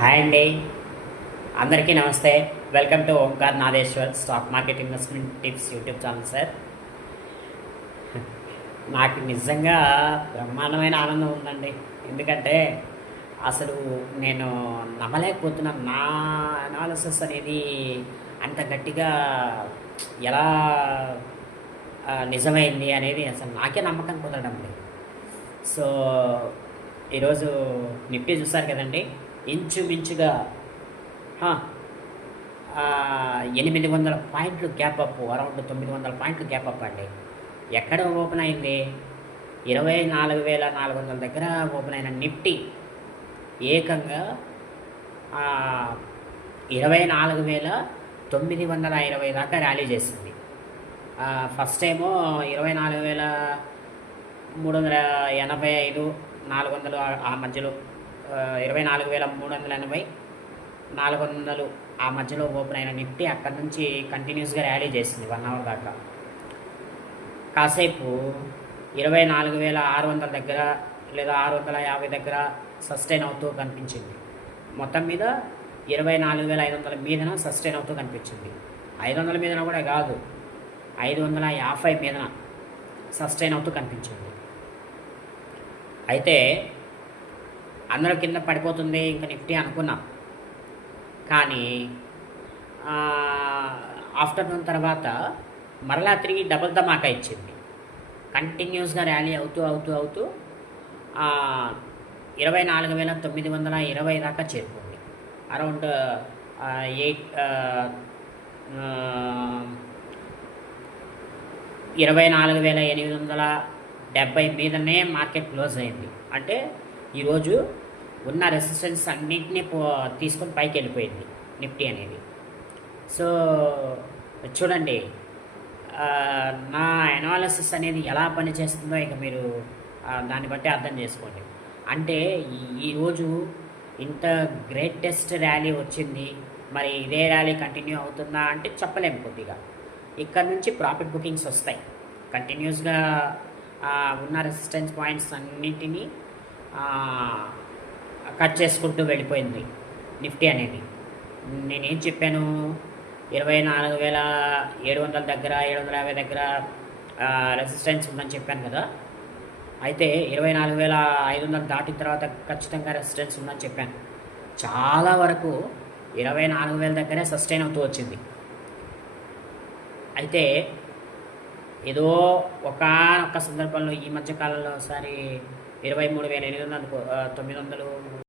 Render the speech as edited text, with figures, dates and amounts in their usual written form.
Hi అండి, అందరికీ నమస్తే. Welcome to Omkar Nadeshwar stock market investment tips YouTube channel sir. నాకు నిజంగా బ్రహ్మాండమైన ఆనందం ఉందండి. ఎందుకంటే అసలు నేను నమ్మలేకపోతున్నాను. నా అనాలిసిస్ అనేది అంత గట్టిగా ఎలా నిజమైంది అనేది అసలు నాకే నమ్మకం కుదరడం లేదు. సో ఈరోజు నిఫ్టీ చూస్తారు కదండి, ఇంచుమించుగా 800 పాయింట్లు గ్యాప్ అప్, అరౌండ్ 900 పాయింట్లు గ్యాప్ అప్ అండి. ఎక్కడ ఓపెన్ అయింది? 24,400 దగ్గర ఓపెన్ అయిన నిఫ్టీ ఏకంగా 24,920 దాకా ర్యాలీ చేసింది. ఫస్ట్ ఏమో 24,385, 400 ఆ మధ్యలో, 24,380, 400 ఆ మధ్యలో ఓపెన్ అయిన నిఫ్టీ అక్కడ నుంచి కంటిన్యూస్గా ర్యాలీ చేసింది 1 అవర్ దాకా. కాసేపు 24,600 దగ్గర లేదా 650 దగ్గర సస్టైన్ అవుతూ కనిపించింది. మొత్తం మీద 24,500 మీదన సస్టైన్ అవుతూ కనిపించింది. 500 మీదన కూడా కాదు, 550 మీదన సస్టైన్ అవుతూ కనిపించింది. అయితే అందరూ కింద పడిపోతుంది ఇంకా నిఫ్టీ అనుకున్నాం. కానీ ఆఫ్టర్నూన్ తర్వాత మరలా తిరిగి డబుల్ ధమాకా ఇచ్చింది. కంటిన్యూస్గా ర్యాలీ అవుతూ అవుతూ అవుతూ 24,920 దాకా చేరుకుంది. అరౌండ్ 24,870 మీదనే మార్కెట్ క్లోజ్ అయింది. అంటే ఈరోజు ఉన్న రెసిస్టెన్స్ అన్నింటినీ తీసుకొని పైకి వెళ్ళిపోయింది నిఫ్టీ అనేది. సో చూడండి, నా అనాలిసిస్ అనేది ఎలా పనిచేస్తుందో ఇక మీరు దాన్ని బట్టి అర్థం చేసుకోండి. అంటే ఈరోజు ఇంత గ్రేటెస్ట్ ర్యాలీ వచ్చింది, మరి ఇదే ర్యాలీ కంటిన్యూ అవుతుందా అంటే చెప్పలేము. కొద్దిగా ఇక్కడ నుంచి ప్రాఫిట్ బుకింగ్స్ వస్తాయి. కంటిన్యూస్గా ఉన్న రెసిస్టెన్స్ పాయింట్స్ అన్నింటినీ కట్ చేసుకుంటూ వెళ్ళిపోయింది నిఫ్టీ అనేది. నేనేం చెప్పాను? 24,700 దగ్గర, 750 దగ్గర రెసిస్టెన్స్ ఉందని చెప్పాను కదా. అయితే 24,500 దాటిన తర్వాత ఖచ్చితంగా రెసిస్టెన్స్ ఉందని చెప్పాను. చాలా వరకు 24,000 దగ్గరే సస్టైన్ అవుతూ వచ్చింది. అయితే ఏదో ఒక్క సందర్భంలో ఈ మధ్యకాలంలో ఒకసారి 23,900